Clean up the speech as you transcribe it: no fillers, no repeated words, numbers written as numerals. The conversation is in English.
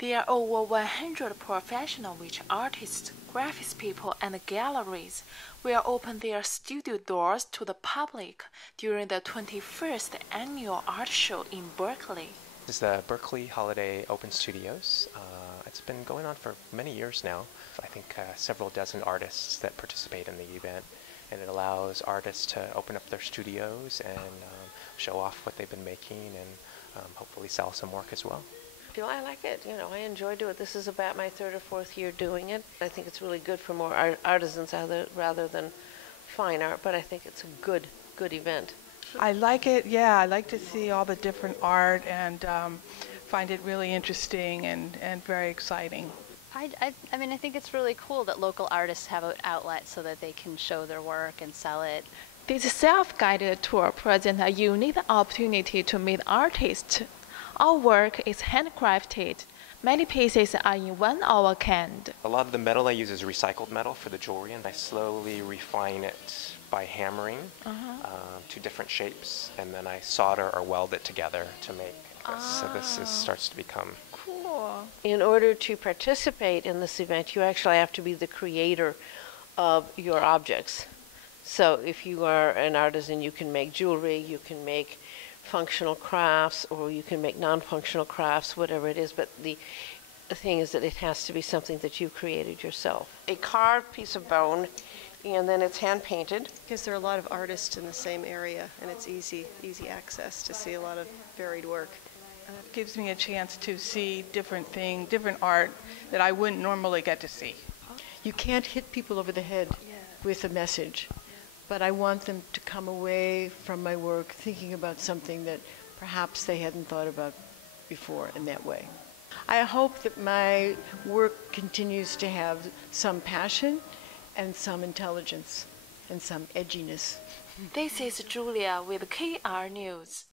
There are over 100 professional which artists, graphics people, and galleries will open their studio doors to the public during the 21st Annual Art Show in Berkeley. This is the Berkeley Holiday Open Studios. It's been going on for many years now. I think several dozen artists that participate in the event, and it allows artists to open up their studios and show off what they've been making and hopefully sell some work as well. I like it. I enjoy doing it. This is about my third or fourth year doing it. I think it's really good for more artisans rather than fine art, but I think it's a good event. I like it, yeah. I like to see all the different art and find it really interesting and very exciting. I mean, I think it's really cool that local artists have an outlet so that they can show their work and sell it. This self-guided tour presents a unique opportunity to meet artists. Our work is handcrafted. Many pieces are in 1 hour canned. A lot of the metal I use is recycled metal for the jewelry, and I slowly refine it by hammering to different shapes, and then I solder or weld it together to make this. So this starts to become cool. In order to participate in this event, you actually have to be the creator of your objects. So if you are an artisan, you can make jewelry, you can make functional crafts, or you can make non-functional crafts, whatever it is, but the thing is that it has to be something that you created yourself. A carved piece of bone, and then it's hand painted. Because there are a lot of artists in the same area, and it's easy access to see a lot of varied work. It gives me a chance to see different things, different art that I wouldn't normally get to see. You can't hit people over the head with a message, but I want them to come away from my work thinking about something that perhaps they hadn't thought about before in that way. I hope that my work continues to have some passion and some intelligence and some edginess. This is Julia with KR News.